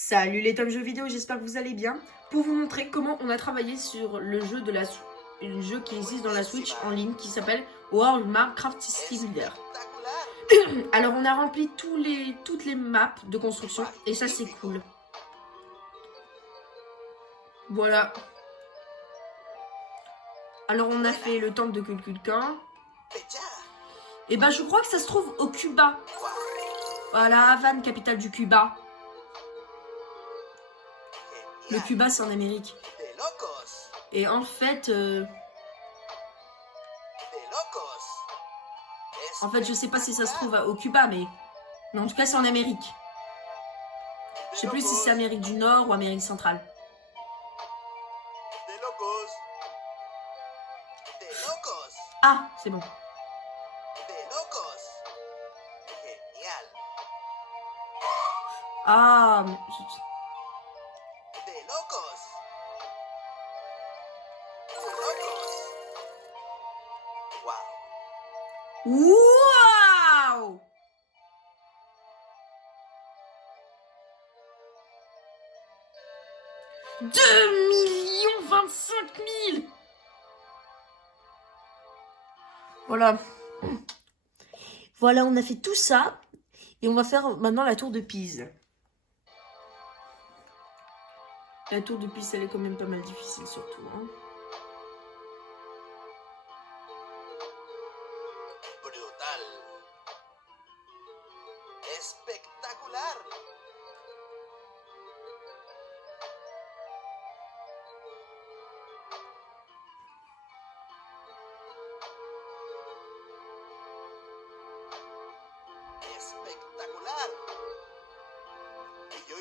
Salut les Tom Jeux vidéo, j'espère que vous allez bien. Pour vous montrer comment on a travaillé sur le jeu un jeu qui existe dans la Switch en ligne qui s'appelle World Minecraft City Builder. Alors on a rempli toutes les maps de construction et ça c'est cool. Voilà. Alors on a fait le temple de Kukulkan. Et ben je crois que ça se trouve au Cuba. Voilà, Havane, capitale du Cuba. Le Cuba c'est en Amérique. Et en fait, je sais pas si ça se trouve au Cuba, mais en tout cas c'est en Amérique. Je sais plus si c'est Amérique du Nord ou Amérique centrale. Ah, c'est bon. Ah, Waouh! 2 025 000. Voilà. Voilà, on a fait tout ça. Et on va faire maintenant la tour de Pise. La tour de Pise, elle est quand même pas mal difficile, surtout. Hein. Brutal. Espectacular. Espectacular. Yo.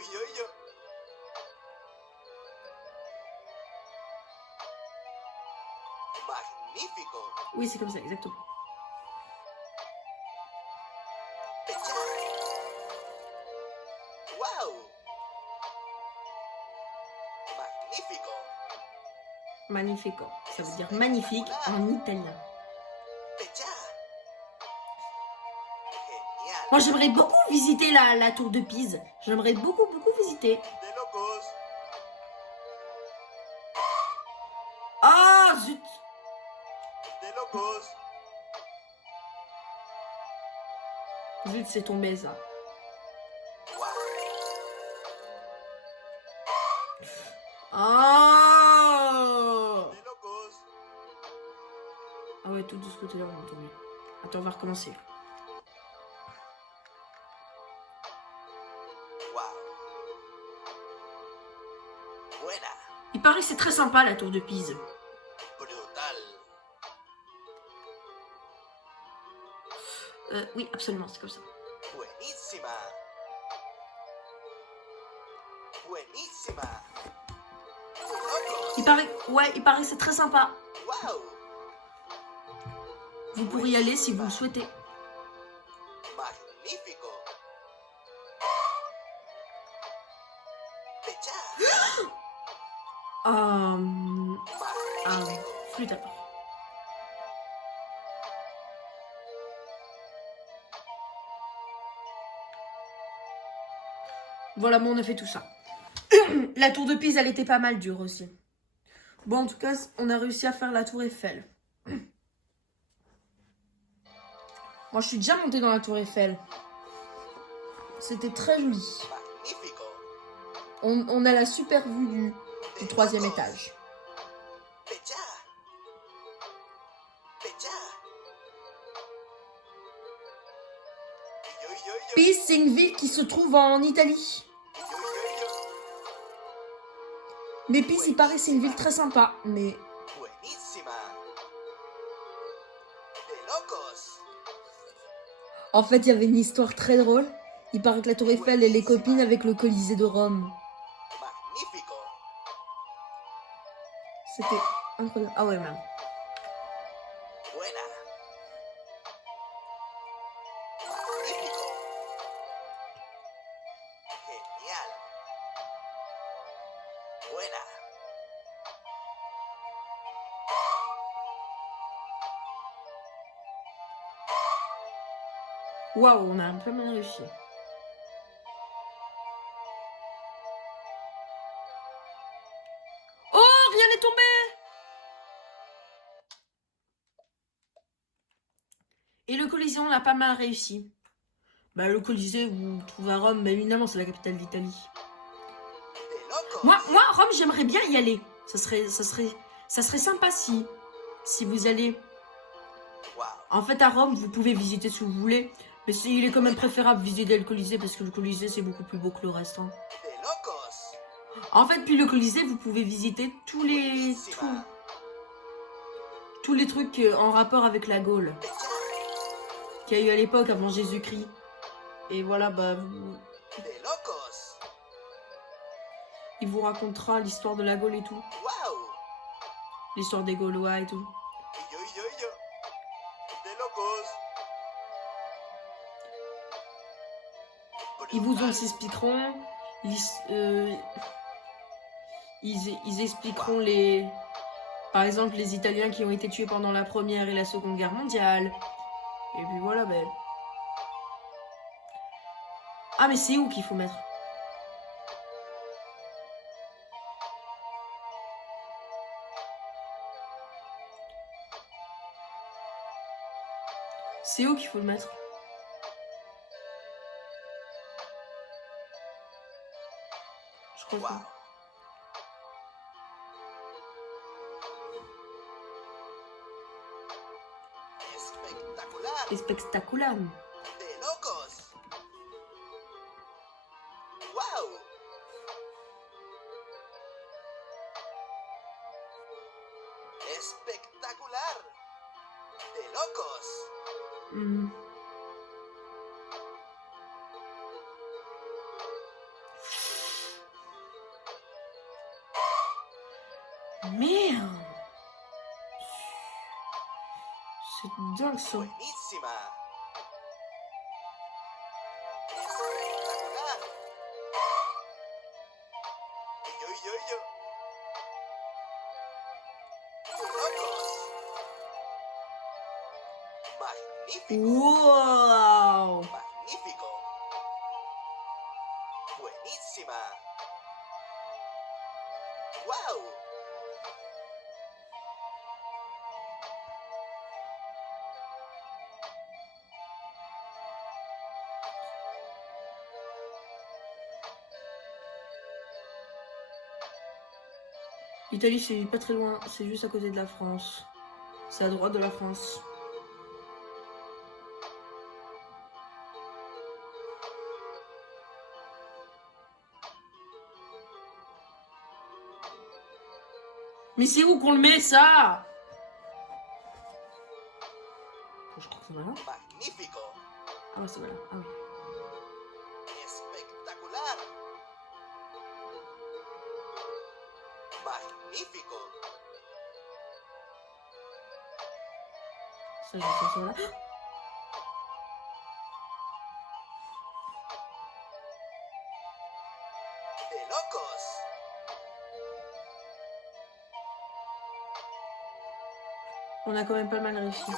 Magnífico. Oui, c'est comme ça, exactement. Wow. Magnífico. Magnifico. Ça veut dire magnifique en italien. Moi, j'aimerais beaucoup visiter la tour de Pise. J'aimerais beaucoup visiter. Ah, zut! Zut, c'est tombé, ça. Oh! Ah ouais, tout de ce côté-là, on va tomber. Attends, on va recommencer. Il paraît que c'est très sympa, la tour de Pise. Oui, absolument, c'est comme ça. Il paraît que c'est très sympa. Vous pourrez y aller si vous le souhaitez. Plus d'abord. Voilà, bon, on a fait tout ça. La tour de Pise, elle était pas mal dure aussi. Bon, en tout cas, on a réussi à faire la tour Eiffel. Moi, je suis déjà montée dans la tour Eiffel. C'était très joli. On a la super vue du 3e étage. Pise, c'est une ville qui se trouve en Italie. Mais Pise, il paraît, c'est une ville très sympa. Mais... En fait, il y avait une histoire très drôle. Il paraît que la tour Eiffel, elle est copine avec le Colisée de Rome. C'était incroyable. Ah ouais, même. Waouh, on a un peu mal réussi. elle est tombée. Et le Colisée, on l'a pas mal réussi. Bah, le Colisée, vous le trouvez à Rome, mais évidemment, c'est la capitale d'Italie. De locos. Moi, Rome, j'aimerais bien y aller. Ça serait sympa si vous allez. Wow. En fait, à Rome, vous pouvez visiter ce que vous voulez. Mais il est quand même préférable de visiter le Colisée parce que le Colisée, c'est beaucoup plus beau que le reste. Hein. De locos. En fait, puis le Colisée, vous pouvez visiter tous les trucs en rapport avec la Gaule Pecha. qu'il y a eu à l'époque avant Jésus-Christ. Et voilà, bah, De locos. il vous racontera l'histoire de la Gaule et tout. Wow. L'histoire des Gaulois et tout. Yo. De locos. Ils vous Brutal. expliqueront. Ils expliqueront les. Par exemple, les Italiens qui ont été tués pendant la Première et la Seconde Guerre mondiale. Et puis voilà, ben. Ah, mais c'est où qu'il faut mettre? C'est où qu'il faut le mettre? Je crois Wow. que... Espectacular. Espectacular. De locos. Wow. Espectacular. De locos. Hmm. Merde. C'est dingue ça. Buenísima. Espectacular. Yo. Locos. Magnífico. Wow. Magnífico. Buenísima. Wow. L'Italie, c'est pas très loin. C'est juste à côté de la France. C'est à droite de la France. Mais c'est où qu'on le met, ça? Je crois que c'est là. Magnífico. Ah ouais, c'est là. Ah oui. Espectacular. Magnífico. Ça, je sais que c'est là. De locos. On a quand même pas mal réussi. Yo.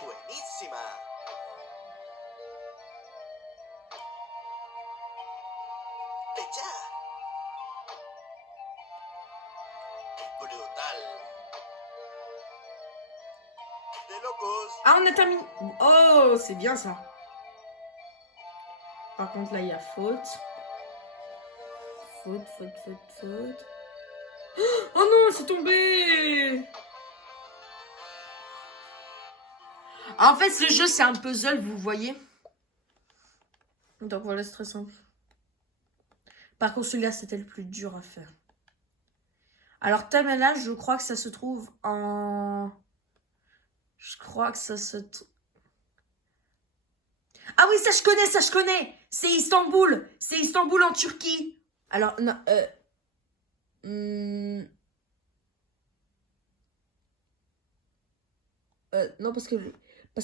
Buenísima. Pecha. Brutal. De locos. Ah, on a terminé. Oh, c'est bien ça. Par contre, là, il y a faute. Faute. Oh non, c'est tombé. En fait, ce jeu, c'est un puzzle, vous voyez. Donc voilà, c'est très simple. Par contre, celui-là, c'était le plus dur à faire. Alors, Tamala, je crois que ça se trouve en... Je crois que ça se... Ah oui, ça je connais. C'est Istanbul. C'est Istanbul en Turquie. Alors, non, non, parce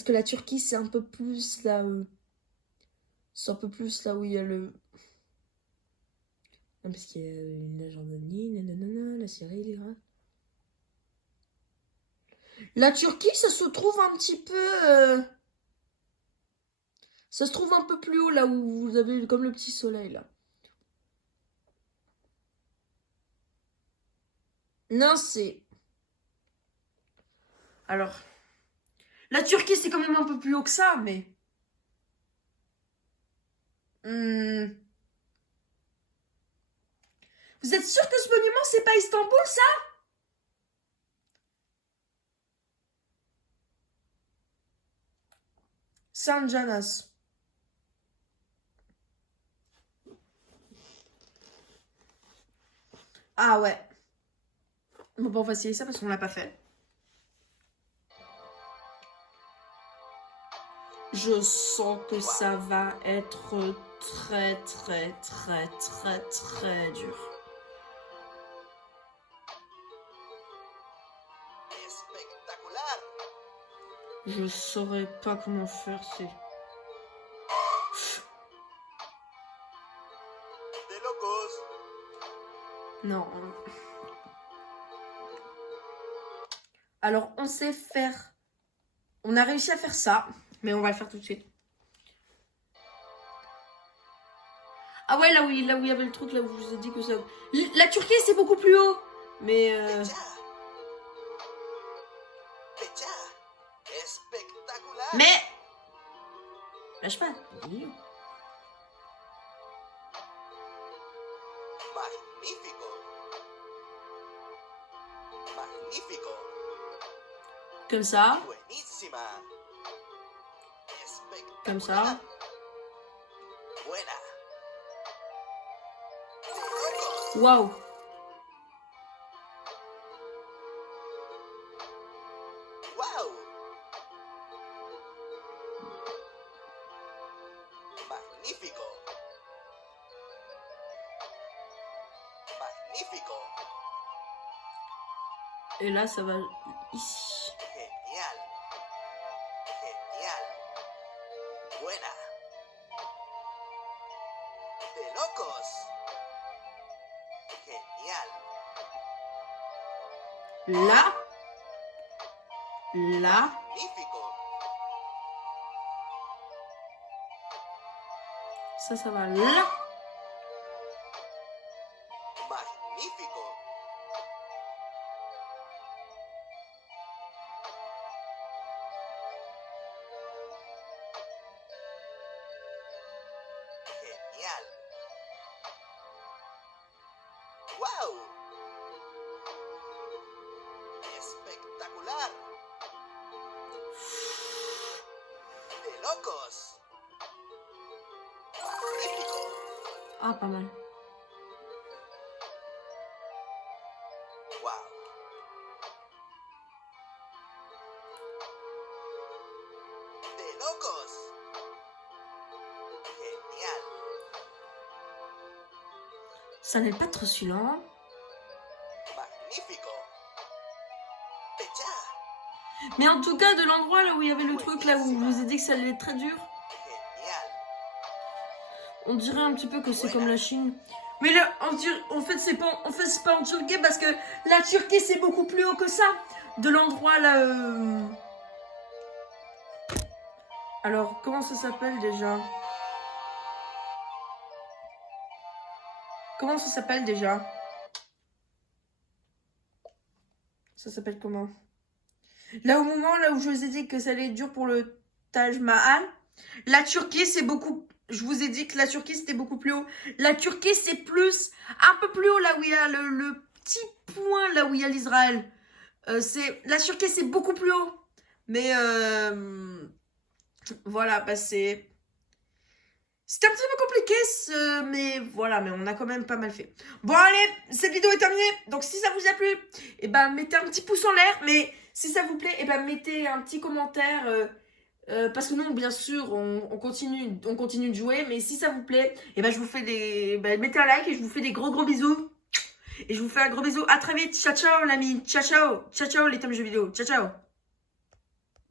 que la Turquie, c'est un peu plus là où... C'est un peu plus là où il y a le... Non, parce qu'il y a la Jordanie, nanana, la Syrie, l'Irak. La Turquie, ça se trouve un petit peu... Ça se trouve un peu plus haut, là où vous avez comme le petit soleil, là. Non, c'est... Alors... La Turquie, c'est quand même un peu plus haut que ça, mais... Hmm. Vous êtes sûr que ce monument, c'est pas Istanbul, ça? San Janas. Ah ouais. Bon, on va essayer ça parce qu'on l'a pas fait. Je sens que ça va être très dur. Espectacular. Je saurais pas comment faire, c'est... De locos. Non. Alors, on sait faire... On a réussi à faire ça, mais on va le faire tout de suite. Ah ouais, là où il y avait le truc, là où je vous ai dit que ça... La Turquie, c'est beaucoup plus haut. Mais... Pecha. Pecha. Espectacular. Mais... Lâche pas. Magnífico. Magnífico. Comme ça. Buenísima. Espectacular. Comme ça. Buena. De locos. Waouh. Wow. Magnífico. Magnífico. Et là, ça va ici. Genial. Genial. Buena. De locos. Genial. Là. Là. Magnífico. Ça va là. Magnífico. Genial. Wow. Espectacular. De locos. Magnífico. Ah, pas mal. Wow. De locos. Genial. Ça n'est pas trop suivant. Magnífico. Pecha. Mais en tout cas, de l'endroit là où il y avait le truc, là où je vous ai dit que ça allait être très dur, Genial. on dirait un petit peu que c'est comme la Chine. Mais là, en fait, c'est pas en Turquie parce que la Turquie, c'est beaucoup plus haut que ça. De l'endroit là... Alors, comment ça s'appelle déjà? Comment ça s'appelle déjà? Ça s'appelle comment? Là, au moment là où je vous ai dit que ça allait être dur pour le Taj Mahal, la Turquie, c'est beaucoup... Je vous ai dit que la Turquie, c'était beaucoup plus haut. La Turquie, c'est plus... Un peu plus haut, là où il y a le petit point, là où il y a l'Israël. La Turquie, c'est beaucoup plus haut. Mais, voilà, bah c'est... C'était un petit peu compliqué, mais voilà, mais on a quand même pas mal fait. Bon, allez, cette vidéo est terminée. Donc, si ça vous a plu, eh ben, mettez un petit pouce en l'air. Mais si ça vous plaît, eh ben, mettez un petit commentaire... parce que nous, bien sûr, on continue de jouer. Mais si ça vous plaît, eh ben, je vous fais des... Ben, mettez un like et je vous fais des gros bisous. Et je vous fais un gros bisou. À très vite. Ciao, ciao, l'ami. Ciao, ciao. Ciao, ciao, les thèmes jeux vidéo. Ciao, ciao.